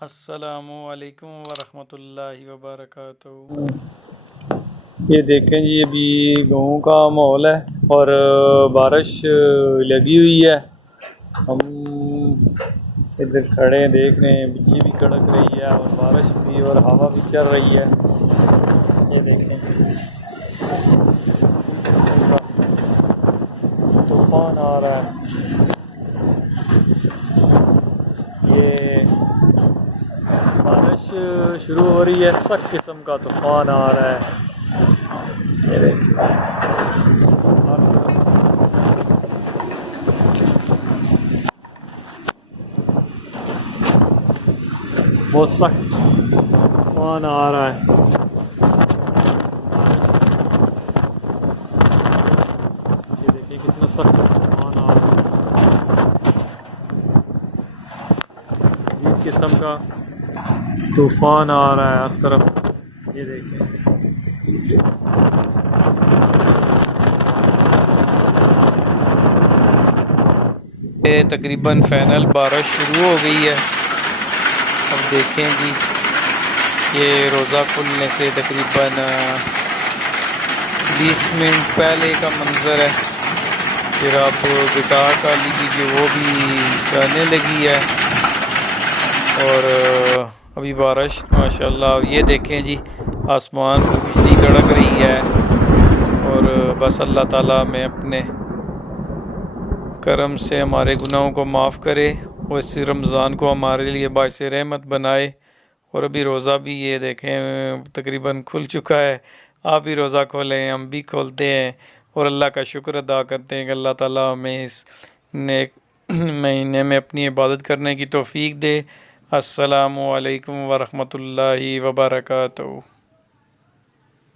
अस्सलामु अलैकुम वरहमतुल्लाहि वबरकातुहू। ये देखें जी, अभी गाँव का माहौल है और बारिश लगी हुई है। हम इधर खड़े हैं, देख रहे हैं, बिजली भी कड़क रही है और बारिश भी और हवा भी चल रही है। ये देखें, तूफान आ रहा है। ये बारिश शुरू हो रही है, सख्त किस्म का तूफान आ रहा है। ये देखिए, बहुत सख्त तूफान आ रहा है। ये देखिए कितना सख्त तूफान आ रहा है, अजीब किस्म का तूफान आ रहा है हर तरफ। ये देखिए, ये तकरीबन फाइनल बारिश शुरू हो गई है। अब देखें जी, ये रोज़ा खुलने से तकरीबन 20 मिनट पहले का मंज़र है। फिर आप गिटार का लीजिए, वो भी जाने लगी है और अभी बारिश माशाल्लाह। ये देखें जी, आसमान में बिजली कड़क रही है और बस अल्लाह ताला में अपने करम से हमारे गुनाहों को माफ़ करे और इस रमज़ान को हमारे लिए बाइस रहमत बनाए। और अभी रोज़ा भी ये देखें तकरीबन खुल चुका है। आप भी रोज़ा खोलें, हम भी खोलते हैं और अल्लाह का शुक्र अदा करते हैं कि अल्लाह ताला हमें इस नेक महीने में अपनी इबादत करने की तौफ़ीक दे। अस्सलामु अलैकुम वरहमतुल्लाहि वबरकातुहू।